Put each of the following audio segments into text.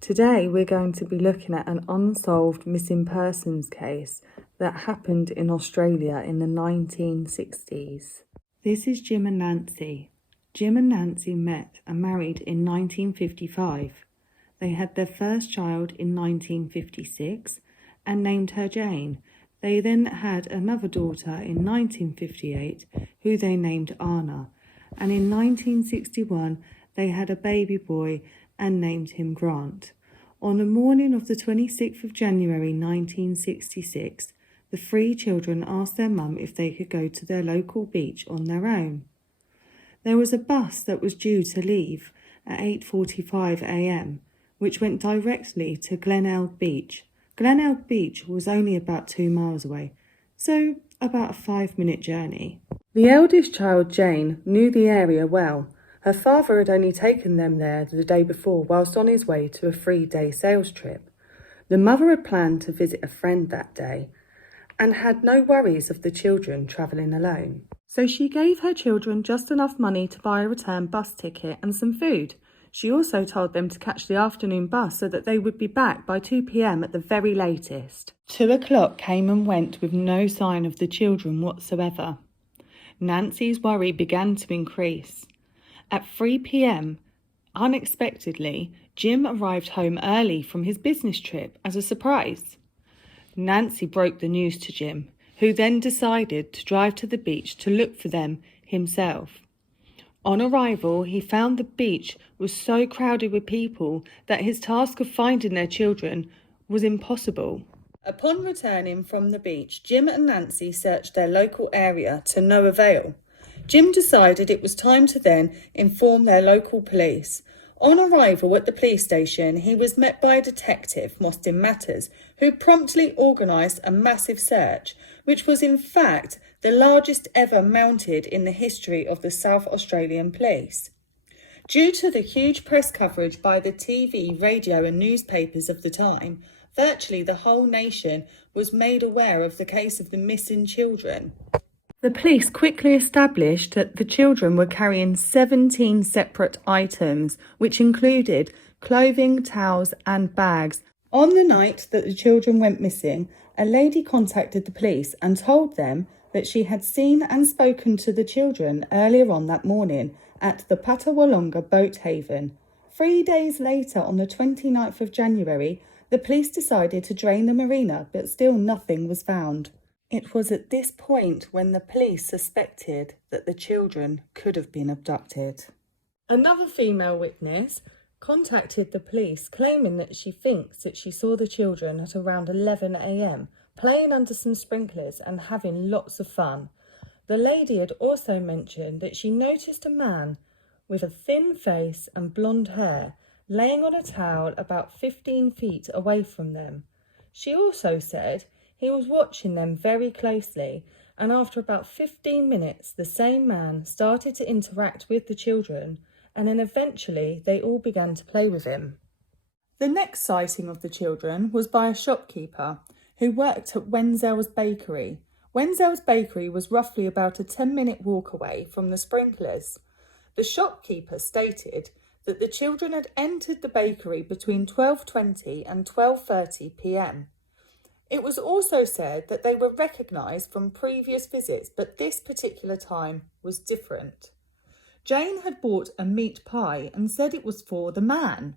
Today we're going to be looking at an unsolved missing persons case that happened in Australia in the 1960s. This is Jim and Nancy. Jim and Nancy met and married in 1955. They had their first child in 1956 and named her Jane. They then had another daughter in 1958 who they named Anna, and in 1961 they had a baby boy and named him Grant. On the morning of the 26th of January 1966, the three children asked their mum if they could go to their local beach on their own. There was a bus that was due to leave at 8:45 a.m, which went directly to Glenelg Beach. Glenelg Beach was only about 2 miles away, so about a 5-minute journey. The eldest child, Jane, knew the area well. Her father had only taken them there the day before whilst on his way to a 3-day sales trip. The mother had planned to visit a friend that day and had no worries of the children travelling alone. So she gave her children just enough money to buy a return bus ticket and some food. She also told them to catch the afternoon bus so that they would be back by 2 p.m. at the very latest. 2 o'clock came and went with no sign of the children whatsoever. Nancy's worry began to increase. At 3 p.m, unexpectedly, Jim arrived home early from his business trip as a surprise. Nancy broke the news to Jim, who then decided to drive to the beach to look for them himself. On arrival, he found the beach was so crowded with people that his task of finding their children was impossible. Upon returning from the beach, Jim and Nancy searched their local area to no avail. Jim decided it was time to then inform their local police. On arrival at the police station, he was met by Detective Mostyn Matters, who promptly organised a massive search, which was in fact the largest ever mounted in the history of the South Australian Police. Due to the huge press coverage by the TV, radio and newspapers of the time, virtually the whole nation was made aware of the case of the missing children. The police quickly established that the children were carrying 17 separate items, which included clothing, towels and bags. On the night that the children went missing, a lady contacted the police and told them that she had seen and spoken to the children earlier on that morning at the Patawalonga boat haven. 3 days later, on the 29th of January, the police decided to drain the marina, but still nothing was found. It was at this point when the police suspected that the children could have been abducted. Another female witness contacted the police claiming that she thinks that she saw the children at around 11 a.m, playing under some sprinklers and having lots of fun. The lady had also mentioned that she noticed a man with a thin face and blonde hair laying on a towel about 15 feet away from them. She also said he was watching them very closely, and after about 15 minutes, the same man started to interact with the children, and then eventually they all began to play with him. The next sighting of the children was by a shopkeeper who worked at Wenzel's Bakery. Wenzel's Bakery was roughly about a 10-minute walk away from the sprinklers. The shopkeeper stated that the children had entered the bakery between 12:20 and 12:30 p.m. It was also said that they were recognised from previous visits, but this particular time was different. Jane had bought a meat pie and said it was for the man.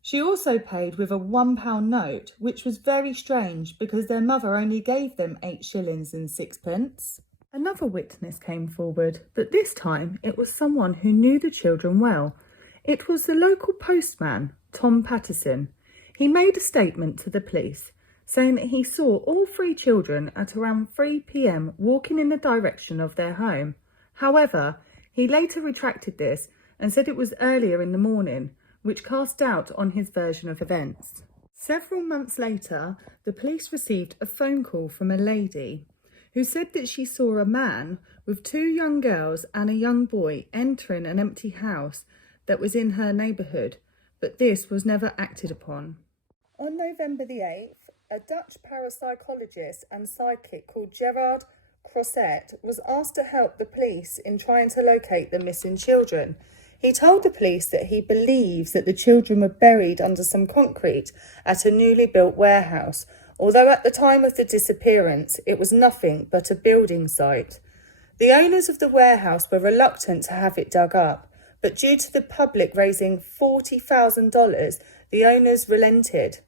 She also paid with a £1 note, which was very strange because their mother only gave them 8 shillings and 6pence. Another witness came forward, but this time it was someone who knew the children well. It was the local postman, Tom Patterson. He made a statement to the police, saying that he saw all 3 children at around 3 p.m. walking in the direction of their home. However, he later retracted this and said it was earlier in the morning, which cast doubt on his version of events. Several months later, the police received a phone call from a lady who said that she saw a man with 2 young girls and a young boy entering an empty house that was in her neighbourhood, but this was never acted upon. On November the 8th, a Dutch parapsychologist and psychic called Gerard Crosset was asked to help the police in trying to locate the missing children. He told the police that he believes that the children were buried under some concrete at a newly built warehouse, although at the time of the disappearance it was nothing but a building site. The owners of the warehouse were reluctant to have it dug up, but due to the public raising $40,000, the owners relented.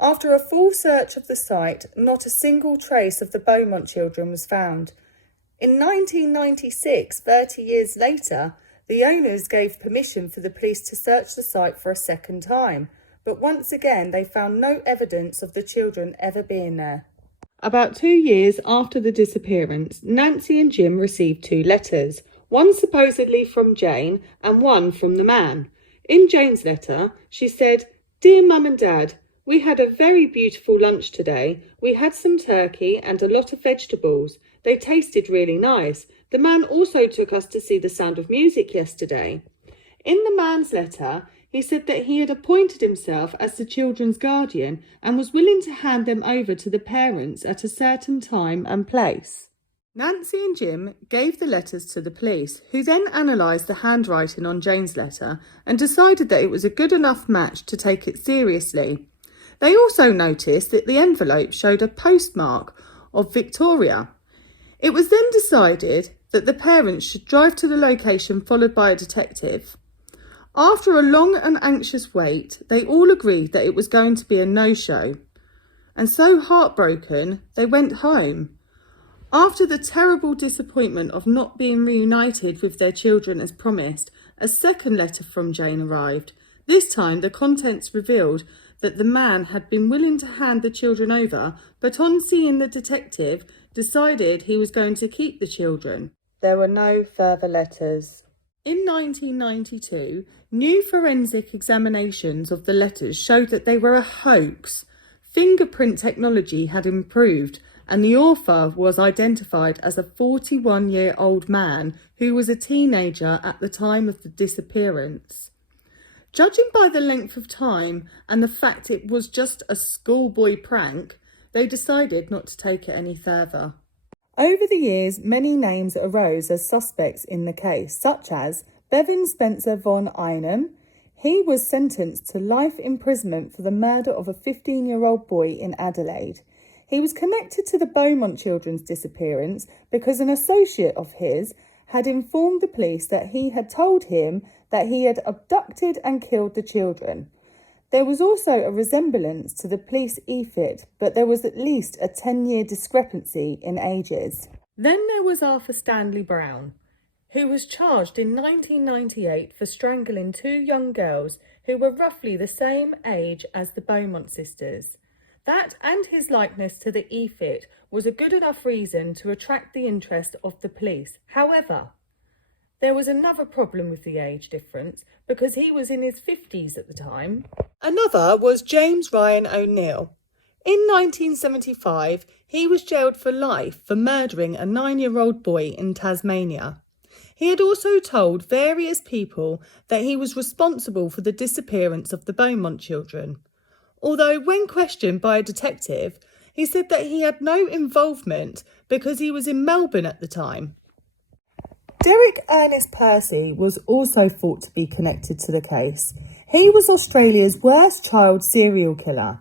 After a full search of the site, not a single trace of the Beaumont children was found. In 1996, 30 years later, the owners gave permission for the police to search the site for a second time, but once again they found no evidence of the children ever being there. About 2 years after the disappearance, Nancy and Jim received 2 letters, one supposedly from Jane and one from the man. In Jane's letter, she said, "Dear Mum and Dad, we had a very beautiful lunch today. We had some turkey and a lot of vegetables. They tasted really nice. The man also took us to see The Sound of Music yesterday." In the man's letter, he said that he had appointed himself as the children's guardian and was willing to hand them over to the parents at a certain time and place. Nancy and Jim gave the letters to the police, who then analysed the handwriting on Jane's letter and decided that it was a good enough match to take it seriously. They also noticed that the envelope showed a postmark of Victoria. It was then decided that the parents should drive to the location followed by a detective. After a long and anxious wait, they all agreed that it was going to be a no-show. And so heartbroken, they went home. After the terrible disappointment of not being reunited with their children as promised, a second letter from Jane arrived. This time, the contents revealed that the man had been willing to hand the children over, but on seeing the detective, decided he was going to keep the children. There were no further letters. In 1992, new forensic examinations of the letters showed that they were a hoax. Fingerprint technology had improved, and the author was identified as a 41-year-old man who was a teenager at the time of the disappearance. Judging by the length of time and the fact it was just a schoolboy prank, they decided not to take it any further. Over the years, many names arose as suspects in the case, such as Bevan Spencer von Einem. He was sentenced to life imprisonment for the murder of a 15-year-old boy in Adelaide. He was connected to the Beaumont children's disappearance because an associate of his had informed the police that he had told him that he had abducted and killed the children. There was also a resemblance to the police EFIT, but there was at least a 10-year discrepancy in ages. Then there was Arthur Stanley Brown, who was charged in 1998 for strangling 2 young girls who were roughly the same age as the Beaumont sisters. That and his likeness to the EFIT was a good enough reason to attract the interest of the police. However, there was another problem with the age difference because he was in his 50s at the time. Another was James Ryan O'Neill. In 1975, he was jailed for life for murdering a 9-year-old boy in Tasmania. He had also told various people that he was responsible for the disappearance of the Beaumont children. Although when questioned by a detective, he said that he had no involvement because he was in Melbourne at the time. Derek Ernest Percy was also thought to be connected to the case. He was Australia's worst child serial killer.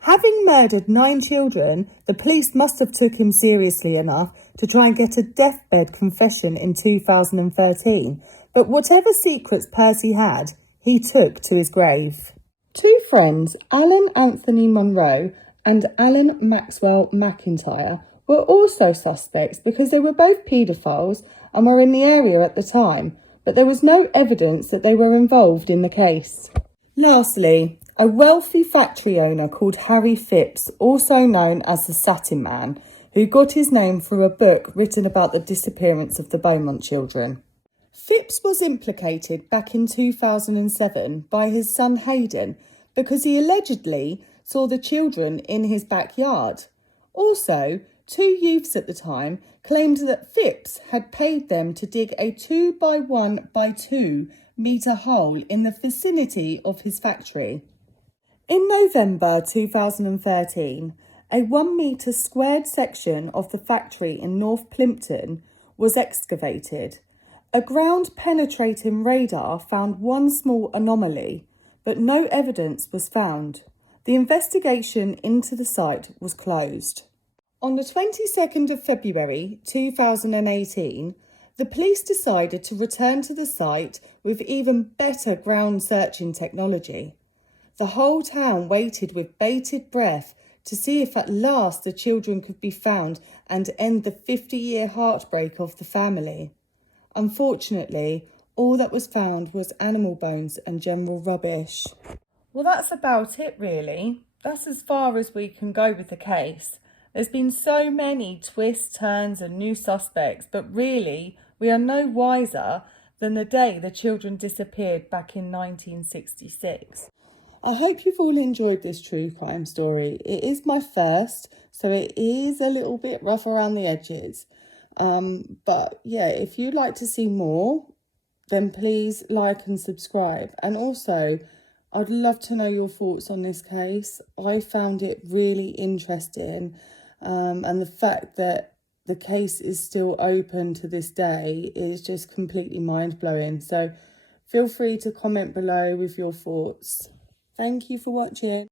Having murdered 9 children, the police must have took him seriously enough to try and get a deathbed confession in 2013. But whatever secrets Percy had, he took to his grave. 2 friends, Alan Anthony Monroe and Alan Maxwell McIntyre, were also suspects because they were both paedophiles and were in the area at the time, but there was no evidence that they were involved in the case. Lastly, a wealthy factory owner called Harry Phipps, also known as the Satin Man, who got his name through a book written about the disappearance of the Beaumont children. Phipps was implicated back in 2007 by his son Hayden because he allegedly saw the children in his backyard. Also, 2 youths at the time claimed that Phipps had paid them to dig a 2 by 1 by 2 metre hole in the vicinity of his factory. In November 2013, a 1 metre squared section of the factory in North Plimpton was excavated. A ground-penetrating radar found one small anomaly, but no evidence was found. The investigation into the site was closed. On the 22nd of February 2018, the police decided to return to the site with even better ground searching technology. The whole town waited with bated breath to see if at last the children could be found and end the 50-year heartbreak of the family. Unfortunately, all that was found was animal bones and general rubbish. Well, that's about it, really. That's as far as we can go with the case. There's been so many twists, turns and new suspects, but really, we are no wiser than the day the children disappeared back in 1966. I hope you've all enjoyed this true crime story. It is my first, so it is a little bit rough around the edges. But yeah, if you'd like to see more, then please like and subscribe. And also, I'd love to know your thoughts on this case. I found it really interesting. And the fact that the case is still open to this day is just completely mind-blowing. So feel free to comment below with your thoughts. Thank you for watching.